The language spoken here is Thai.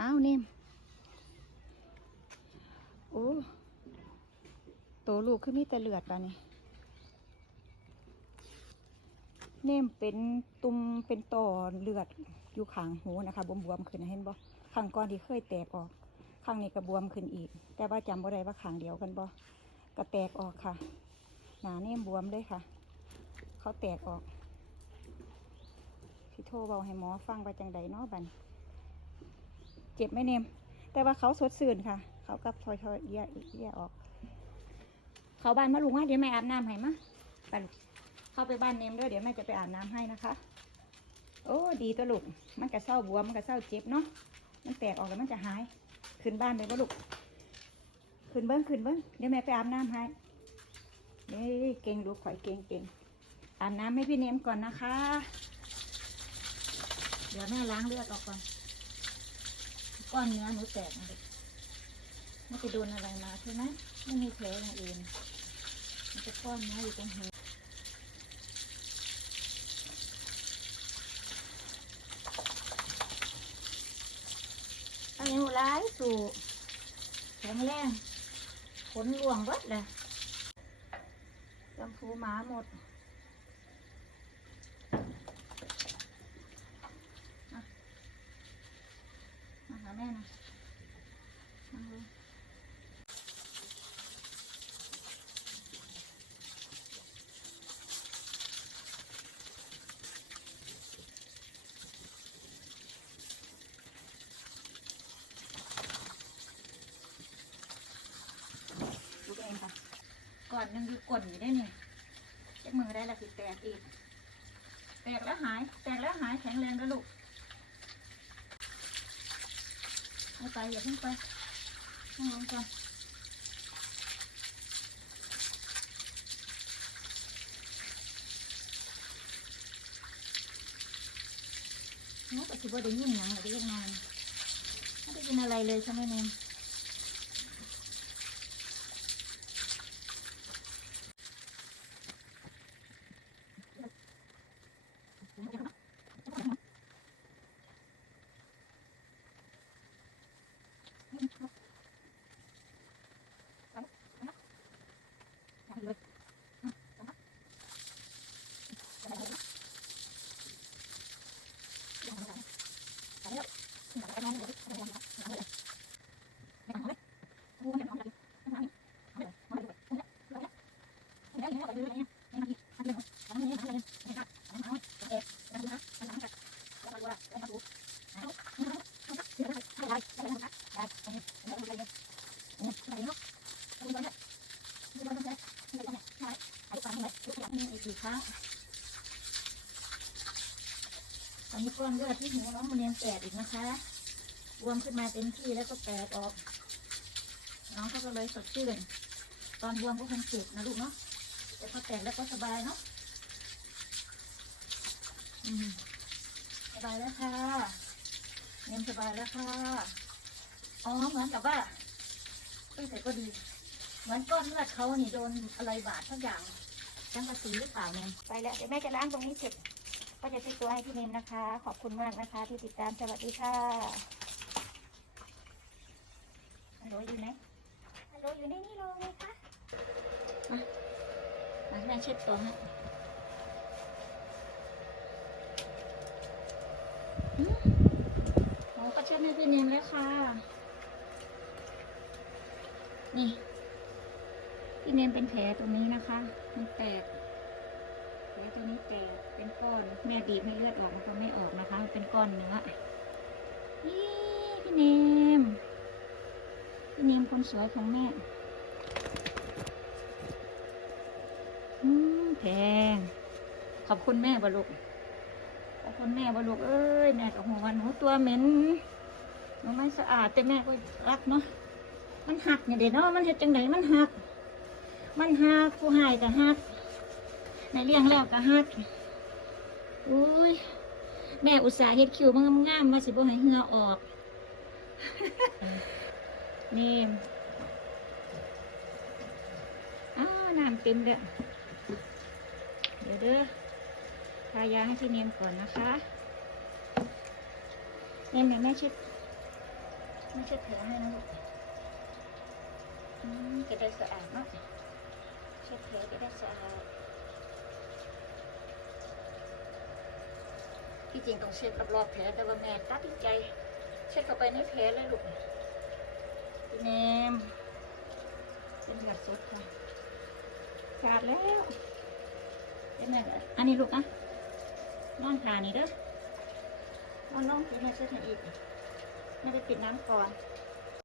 อ้าวนิ่มโอ้โตลูกคือมีแต่เลือดปะนี่เนมเป็นตุ่มเป็นต่อเลือดอยู่ข้างหูนะคะบวมๆขึ้นนะเห็นบ่ข้างก้อนที่เคยแตกออกข้างนี้ก็บวมขึ้นอีก แต่ว่าจำบ่ได้ว่าข้างเดียวกันบ่ก็แตกออกค่ะ หนาเนมบวมเลยค่ะ เขาแตกออกพี่โทรเบาให้หมอฟังไปจังใดเนาะบัน เจ็บไหมเนม แต่ว่าเขาสดสื่นค่ะ เขากับทอยทอยๆแย่แย่ออก เขาบ้านมาลุงว่าเดี๋ยวแม่อาบน้ำให้มาไปลูกเข้าไปบ้านเนมด้วยเดี๋ยวแม่จะไปอาบน้ำให้นะคะ โอ้ดีตัวลูก มันกระเศร้าบวมมันกระเศร้าเจ็บเนาะ มันแตกออกแล้วมันจะหาย ขึ้นบ้านไปว่าลูก ขึ้นเบิ้งขึ้นเบิ้งเดี๋ยวแม่ไปอาบน้ำให้นี่เก่งลูกข่อยเก่งเก่งอาบน้ำให้พี่เนมก่อนนะคะ เดี๋ยวแม่ล้างเลือดออกก่อน ก้อนเนื้อหนูแตกนะเด็กไม่ไปโดนอะไรมาใช่ไหมไม่มีแผลอย่างอื่นมันจะก้อนเนื้ออยู่ตรงหูอายุร้ายสู่แข็งแรงขนหลวงเบิดเลยจำพูหมาหมด มาหาแม่นะนั่งลงลูกเองค่ะก่อนหนึ่งคือกดอยู่ได้เนี่ยเช็ดมือได้และคือแตกอีก แตกแล้วหาย แตกแล้วหายแข็งแรงแล้วลูก ไม่ไปอย่าเพิ่งไปนั่งลงก่อนน้องปัจจุบันไ Thank you. ตอนนี้ก้อนเลือดที่หูน้องมันยังแตกอีกนะคะรวมขึ้นมาเต็มที่แล้วก็แตกออก น้องเขาก็เลยสดชื่น ตอนบวมก็คงเจ็บนะลูกเนาะ แต่พอแตกแล้วก็สบายเนาะอืมสบายแล้วค่ะเนียมสบายแล้วค่ะ อ๋อเหมือนกับว่าเอ้ยแต่ก็ดี เหมือนก้อนเลือดเขานี่โดนอะไรบาดสักอย่างจังกระสีหรือเปล่าเนี่ยไปแล้วเดี๋ยวแม่จะล้างตรงนี้เสร็จก็จะติดตัวให้พี่เนมนะคะ ขอบคุณมากนะคะ ที่ติดตามสวัสดีค่ะฮัลโหลอยู่ไหนฮัลโหลอยู่ในนี่เลยค่ะมาแม่เช็ดตัวให้อืมหมอก็เช็ดให้พี่เนมแล้วค่ะ นี่พี่ เนมเป็นแผลตรงนี้นะคะ มันแตกแผลตรงนี้แตกเป็นก้อนแม่บีบให้เลือดออกมันก็ไม่ออกนะคะ มันเป็นก้อนเนื้อนี่พี่เนมพี่เนมคนสวยของแม่อืมแพงขอบคุณแม่บลูกขอบคุณแม่บลูกเอ้ยแม่กับหัวหนูตัวเหม็นหนูไม่สะอาดแต่แม่ก็รักเนาะมันหักเนี่ยเด็เนาะมันเห็ดจังไหนมันหัก มันหักผู้ใหายก็หักในเลี้ยงแล้วก็หักอุ้ยแม่อุตส่าห์เฮ็ดคิวมันงามๆมาสิบ่ให้เหงื่อออก นี่อ้าน้ำเต็มเด้อเดี๋ยวเด้อทายาให้พี่เนียมก่อนนะคะเนียมเดี๋ยวแม่ช็ดไม่ใช่แผลให้นะลูกอืมจะได้สะอาดเนาะ เช็ดแผลจะได้สะอาดที่จริงต้องเช็ดรอบแผลแต่ว่าแม่ตัดใจเช็ดเข้าไปในแผลเลยลูกพี่เนมเป็นแบบสดค่ะขาดแล้วเป็นไงล่ะอันนี้ลูกนะนอนขานี่เด้อนอนน้องกินให้เช็ดให้อีกไม่ได้ปิดน้ำก่อน